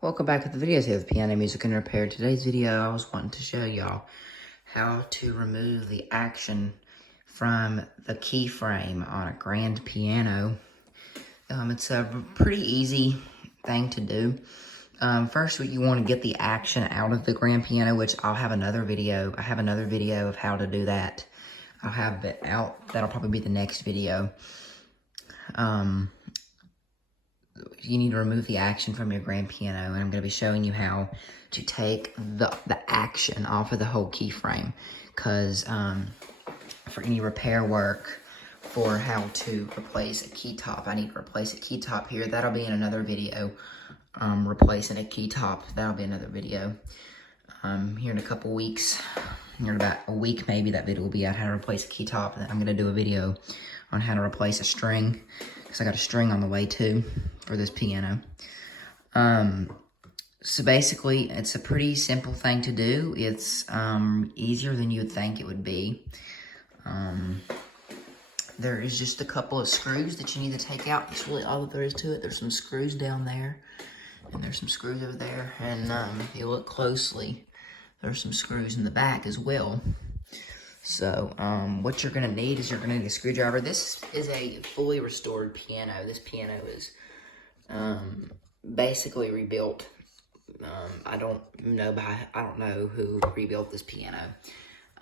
Welcome back to the videos here with Piano Music and Repair. Today's video, I was wanting to show y'all how to remove the action from the keyframe on a grand piano. It's a pretty easy thing to do. First, you want to get the action out of the grand piano, which I'll have another video. I have another video of how to do that. I'll have it out. That'll probably be the next video. You need to remove the action from your grand piano, and I'm going to be showing you how to take the action off of the whole keyframe, because for any repair work for how to replace a key top, I need to replace a key top here. That'll be in another video. Replacing a key top, that'll be another video here in a couple weeks. Here in about a week maybe, that video will be out how to replace a key top, and then I'm going to do a video on how to replace a string, because I got a string on the way too for this piano. So basically, it's a pretty simple thing to do. It's easier than you would think it would be. There is just a couple of screws that you need to take out. That's really all that there is to it. There's some screws down there, and there's some screws over there. And if you look closely, there's some screws in the back as well. So, what you're going to need is you're going to need a screwdriver. This is a fully restored piano. This piano is basically rebuilt. I don't know who rebuilt this piano.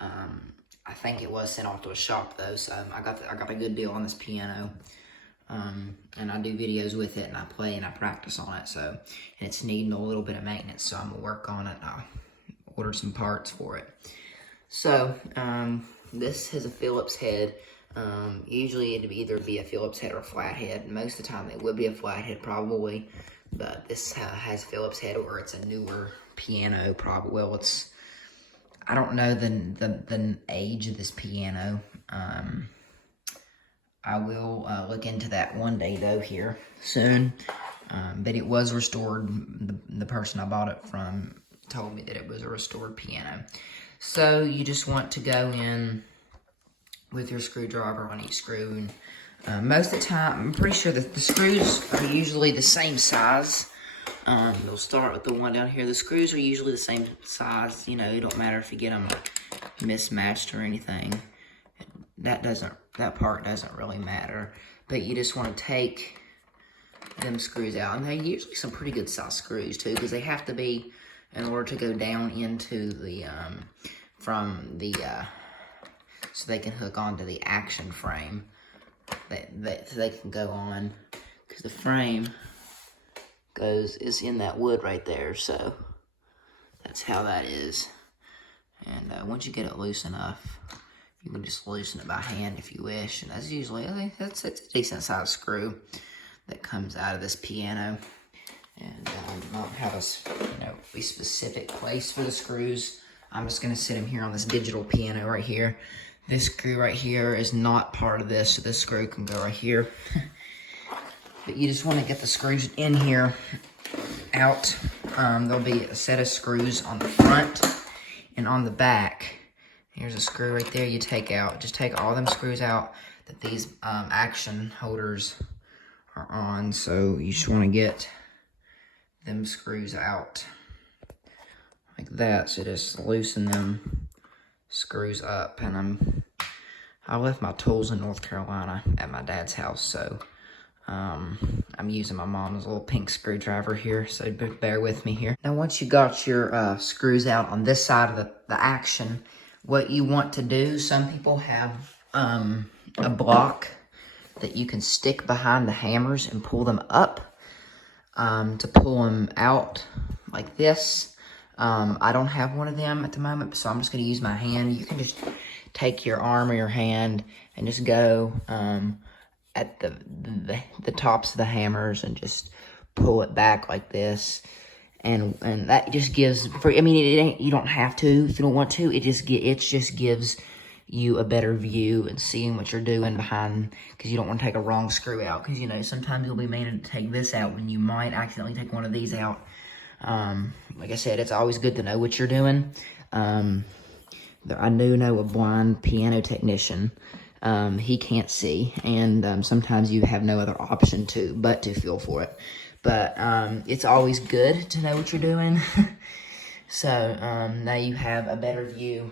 I think it was sent off to a shop though, so I got a good deal on this piano. And I do videos with it, and I play and I practice on it. So, and it's needing a little bit of maintenance, so I'm gonna work on it. I'll order some parts for it. So, this has a Phillips head. Usually it'd either be a Phillips head or a flathead. Most of the time it would be a flathead probably, but this has a Phillips head, or it's a newer piano probably. Well, it's, I don't know the age of this piano. I will look into that one day though here soon. But it was restored. The person I bought it from told me that it was a restored piano. So you just want to go in with your screwdriver on each screw. And most of the time, I'm pretty sure that the screws are usually the same size. We'll start with the one down here. The screws are usually the same size. You know, it don't matter if you get them mismatched or anything. That part doesn't really matter. But you just want to take them screws out. And they're usually some pretty good size screws too, because they have to be in order to go down into the, so they can hook onto the action frame, so they can go on, because the frame is in that wood right there, so that's how that is. And once you get it loose enough, you can just loosen it by hand if you wish, and that's usually, that's a decent sized screw that comes out of this piano. And I don't have a specific place for the screws. I'm just going to sit them here on this digital piano right here. This screw right here is not part of this, so this screw can go right here. But you just want to get the screws in here out. There'll be a set of screws on the front and on the back. Here's a screw right there you take out. Just take all them screws out that these action holders are on. So you just want to get them screws out like that. So just loosen them screws up. And I left my tools in North Carolina at my dad's house, so I'm using my mom's little pink screwdriver here, so bear with me here. Now once you got your screws out on this side of the action, what you want to do, some people have a block that you can stick behind the hammers and pull them up to pull them out like this. I don't have one of them at the moment, so I'm just going to use my hand. You can just take your arm or your hand and just go at the tops of the hammers and just pull it back like this. And that just gives, you don't have to if you don't want to. It just gives you a better view and seeing what you're doing behind, because you don't want to take a wrong screw out, because sometimes you'll be made to take this out when you might accidentally take one of these out. Like I said, it's always good to know what you're doing. I do know a blind piano technician. He can't see, and sometimes you have no other option but to feel for it. but it's always good to know what you're doing. So now you have a better view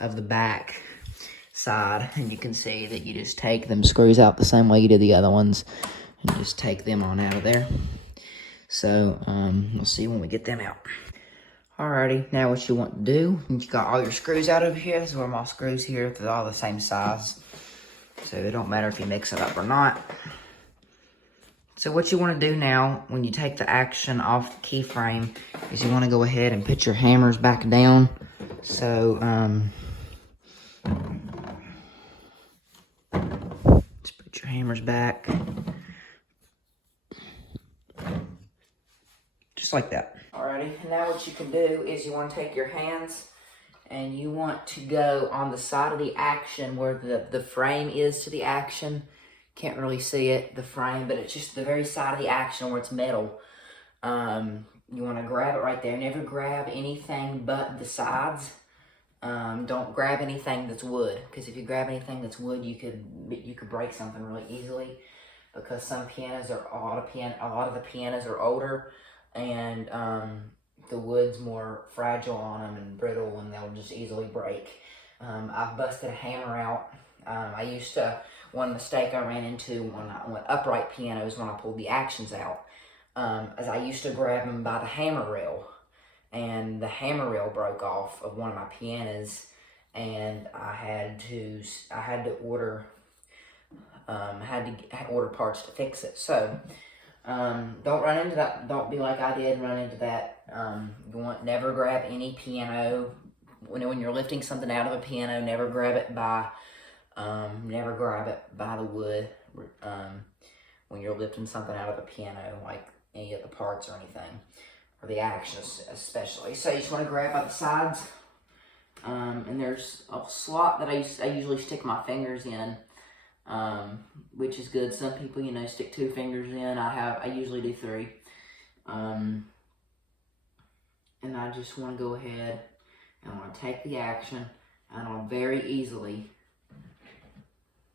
of the back side, and you can see that you just take them screws out the same way you did the other ones, and just take them on out of there. So we'll see when we get them out. Alrighty, now what you want to do, you got all your screws out over here. This is where my screws here, they're all the same size, so it don't matter if you mix it up or not. So what you want to do now, when you take the action off the keyframe, is you want to go ahead and put your hammers back down. So, just put your hammers back. Just like that. Alrighty, now what you can do is you want to take your hands and you want to go on the side of the action where the frame is to the action. Can't really see it, the frame, but it's just the very side of the action where it's metal. You want to grab it right there. Never grab anything but the sides. Don't grab anything that's wood, because if you grab anything that's wood, you could break something really easily. Because some pianos are a lot of the pianos are older, and the wood's more fragile on them and brittle, and they'll just easily break. I've busted a hammer out. One mistake I ran into when I went upright pianos when I pulled the actions out, as I used to grab them by the hammer rail, and the hammer rail broke off of one of my pianos, and I had to order parts to fix it. So don't run into that. Don't be like I did, run into that. Never grab any piano when you're lifting something out of a piano. Never grab it by the wood when you're lifting something out of a piano, like any of the parts or anything, or the actions especially. So you just want to grab by the sides, and there's a slot that I usually stick my fingers in, which is good. Some people, stick 2 fingers in. I usually do 3, and I just want to go ahead and I want to take the action, and I'll very easily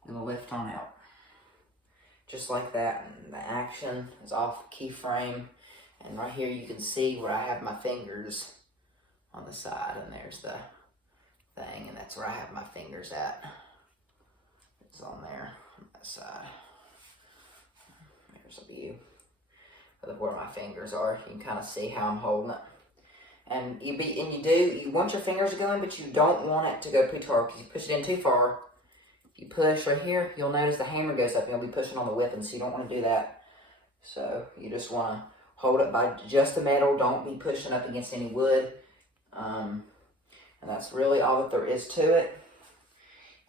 gonna lift on out, just like that. And the action is off the keyframe, and right here you can see where I have my fingers on the side, and there's the thing, and that's where I have my fingers at. It's on there on that side. There's a view of where my fingers are. You can kind of see how I'm holding it. And you want your fingers to go in, but you don't want it to go too far, because you push it in too far. You push right here, you'll notice the hammer goes up, and you'll be pushing on the weapon, so you don't want to do that. So you just want to hold it by just the metal. Don't be pushing up against any wood. And that's really all that there is to it.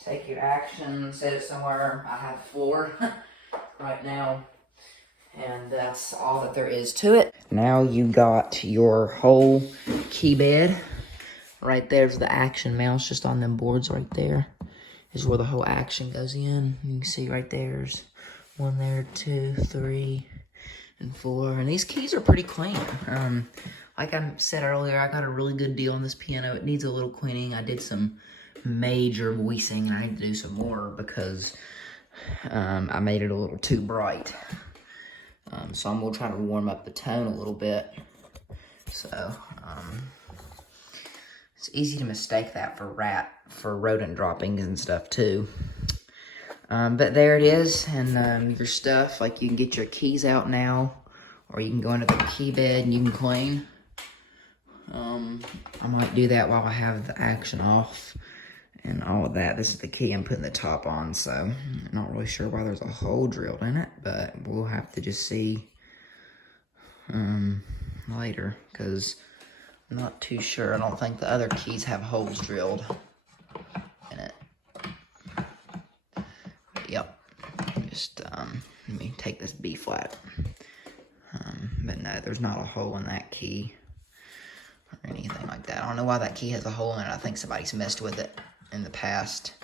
Take your action, set it somewhere. I have the floor right now, and that's all that there is to it. Now you got your whole key bed. Right there's the action mounts, just on them boards right there. Is where the whole action goes in. You can see right there's 1 there, 2, 3, and 4. And these keys are pretty clean. Like I said earlier, I got a really good deal on this piano. It needs a little cleaning. I did some major voicing, and I need to do some more because I made it a little too bright. So I'm gonna try to warm up the tone a little bit. So it's easy to mistake that for rodent droppings and stuff too. But there it is, and your stuff, like you can get your keys out now, or you can go into the key bed and you can clean. I might do that while I have the action off and all of that. This is the key I'm putting the top on, so I'm not really sure why there's a hole drilled in it, but we'll have to just see later, because I'm not too sure. I don't think the other keys have holes drilled in it. But, yep. Just, let me take this B flat. But no, there's not a hole in that key or anything like that. I don't know why that key has a hole in it. I think somebody's messed with it in the past.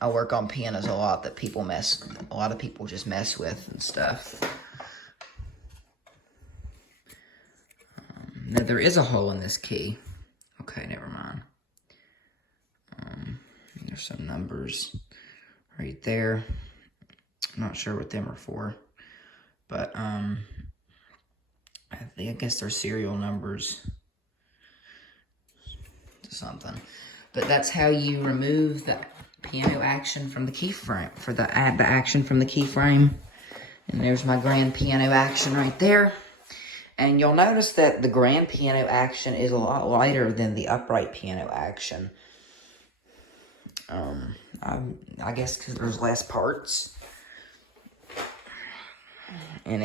I work on pianos a lot that a lot of people just mess with and stuff. Now there is a hole in this key. Okay, never mind. There's some numbers right there. I'm not sure what them are for, But, I guess they're serial numbers to something. But that's how you remove the piano action from the keyframe, for the action from the keyframe. And there's my grand piano action right there. And you'll notice that the grand piano action is a lot lighter than the upright piano action. I guess because there's less parts. And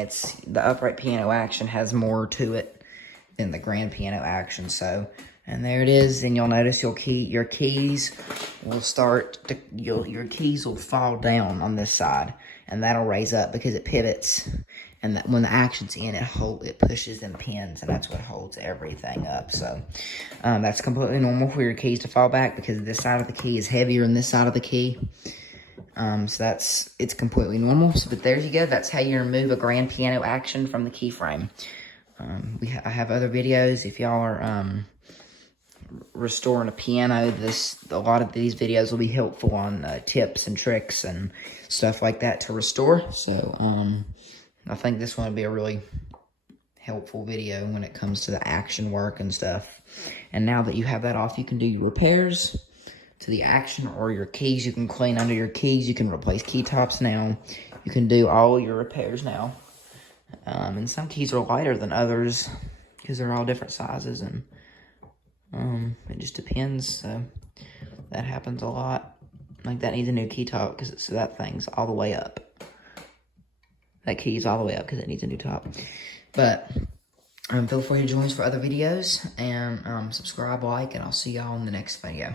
the upright piano action has more to it than the grand piano action. So, and there it is. And you'll notice your keys will your keys will fall down on this side, and that'll raise up because it pivots. And that when the action's in, it pushes and pins, and that's what holds everything up. So that's completely normal for your keys to fall back because this side of the key is heavier than this side of the key. So it's completely normal. So, but there you go. That's how you remove a grand piano action from the keyframe. I have other videos. If y'all are restoring a piano, a lot of these videos will be helpful on tips and tricks and stuff like that to restore. So I think this one will be a really helpful video when it comes to the action work and stuff. And now that you have that off, you can do your repairs to the action or your keys. You can clean under your keys. You can replace key tops now. You can do all your repairs now. And some keys are lighter than others because they're all different sizes, and it just depends. So that happens a lot. Like that needs a new key top because that thing's all the way up. That key's all the way up because it needs a new top. But feel free to join us for other videos and subscribe, like, and I'll see y'all in the next video.